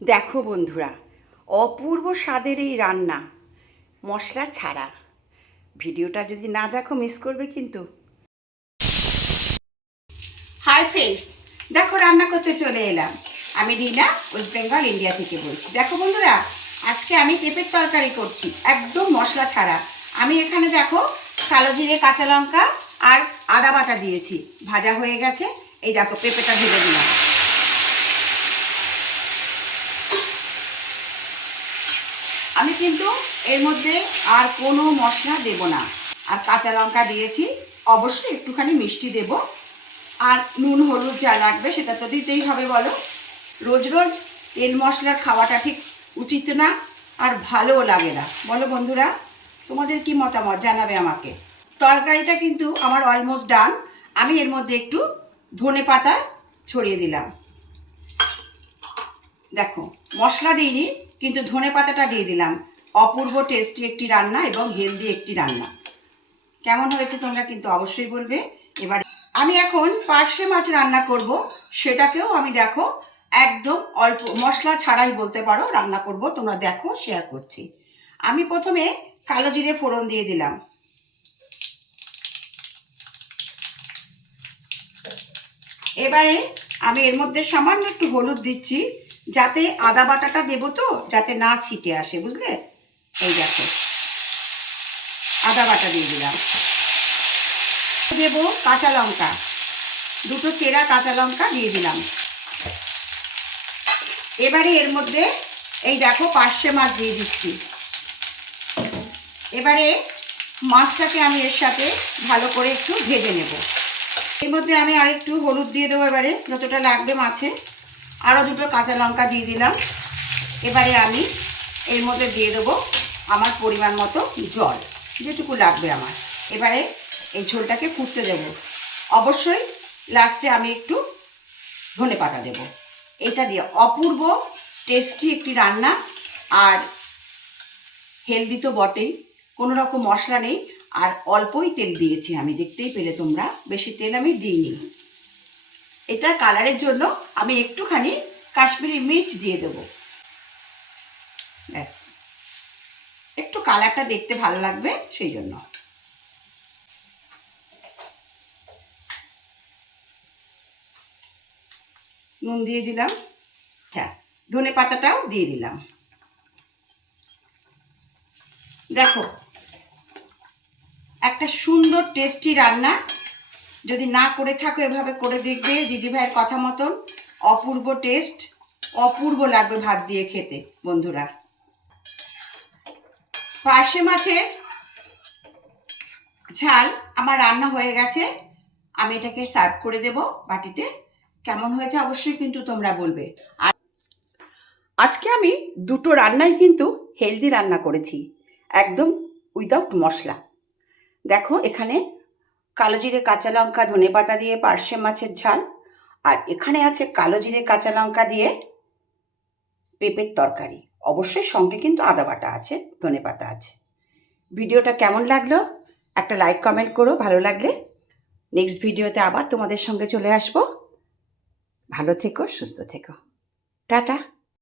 দেখো বন্ধুরা, অপূর্ব স্বাদের এই রান্না মশলা ছাড়া। ভিডিওটা যদি না দেখো মিস করবে কিন্তু। হাই ফ্রেন্ডস, দেখো রান্না করতে চলে এলাম। আমি রিনা, ওয়েস্ট বেঙ্গল ইন্ডিয়া থেকে বলছি। দেখো বন্ধুরা, আজকে আমি পেঁপের তরকারি করছি একদম মশলা ছাড়া। আমি এখানে দেখো কালো জিরে, কাঁচা লঙ্কা আর আদা বাটা দিয়েছি, ভাজা হয়ে গেছে। এই দেখো পেঁপেটা ঢেলে দিলাম। আমি কিন্তু এর মধ্যে আর কোনো মশলা দেব না। আর কাঁচা লঙ্কা দিয়েছি, অবশ্যই একটুখানি মিষ্টি দেব। আর নুন হলুদ যা লাগবে সেটা তো দিতেই হবে বলো। রোজ রোজ তেল মশলার খাওয়াটা ঠিক উচিত না, আর ভালোও লাগে না। বলো বন্ধুরা, তোমাদের কি মতামত জানাবে আমাকে। তরকারিটা কিন্তু আমার অলমোস্ট ডান। আমি এর মধ্যে একটু ধনে পাতা ছড়িয়ে দিলাম। দেখো মশলা দিইনি, কিন্তু ধনে পাতাটা দিয়ে দিলাম। অপূর্ব টেস্টি একটি রান্না এবং হেলদি একটি রান্না। কেমন হয়েছে তোমরা কিন্তু অবশ্যই বলবে। এবার আমি এখন পার্শে মাছ রান্না করব, সেটাকেও আমি দেখো একদম অল্প মশলা ছাড়াই বলতে পারো রান্না করব। তোমরা দেখো, শেয়ার করছি। আমি প্রথমে কালো জিরে ফোড়ন দিয়ে দিলাম। এবারে আমি এর মধ্যে সামান্য একটু হলুদ দিচ্ছি, যাতে আদা বাটাটা দেবো তো যাতে না ছিটে আসে, বুঝলে। এই দেখো আদা বাটা দিয়ে দিলাম। দেব কাঁচা লঙ্কা, দুটো চেরা কাঁচা লঙ্কা দিয়ে দিলাম। এবারে এর মধ্যে এই দেখো পার্শে মাছ দিয়ে দিচ্ছি। এবারে মাছটাকে আমি এর সাথে ভালো করে একটু ভেজে নেব। এর মধ্যে আমি আরেকটু হলুদ দিয়ে দেবো, এবারে যতটা লাগবে মাছে। আরও দুটো কাঁচা লঙ্কা দিয়ে দিলাম। এবারে আমি এর মধ্যে দিয়ে দেবো আমার পরিমাণ মতো জল, যেটুকু লাগবে আমার। এবারে এই ঝোলটাকে ফুটতে দেব। অবশ্যই লাস্টে আমি একটু ধনে পাতা দেব। এটা দিয়ে অপূর্ব টেস্টি একটি রান্না, আর হেলদি তো বটেই। কোনো রকম মশলা নেই, আর অল্পই তেল দিয়েছি আমি, দেখতেই পেলে তোমরা, বেশি তেল আমি দিইনি। এটা কালারের জন্য আমি একটুখানি কাশ্মীরি মির্চ দিয়ে দেব, ব্যাস। একটু কালারটা দেখতে ভালো লাগবে সেই জন্য। নুন দিয়ে দিলাম। আচ্ছা, ধনে পাতাটাও দিয়ে দিলাম। দেখো একটা সুন্দর টেস্টি রান্না। যদি না করে থাকো এভাবে করে দেখবে, দিদিভাইয়ের কথা মতন অপূর্ব টেস্ট, অপূর্ব লাগবে ভাত দিয়ে খেতে বন্ধুরা। পার্শে মাছের ঝাল আমার রান্না হয়ে গেছে। আমি এটাকে সার্ভ করে দেব বাটিতে। কেমন হয়েছে অবশ্যই কিন্তু তোমরা বলবে। আর আজকে আমি দুটো রান্নাই কিন্তু হেলদি রান্না করেছি, একদম উইদাউট মশলা। দেখো এখানে কালো জিরে, কাঁচা লঙ্কা, ধনে পাতা দিয়ে পার্শে মাছের ঝাল, আর এখানে আছে কালো জিরে, কাঁচা লঙ্কা দিয়ে পেঁপের তরকারি। অবশ্যই সঙ্গে কিন্তু আদা বাটা আছে, ধনে পাতা আছে। ভিডিওটা কেমন লাগলো একটা লাইক কমেন্ট করো ভালো লাগলে। নেক্সট ভিডিওতে আবার তোমাদের সঙ্গে চলে আসবো। ভালো থেকো, সুস্থ থেকো, টাটা।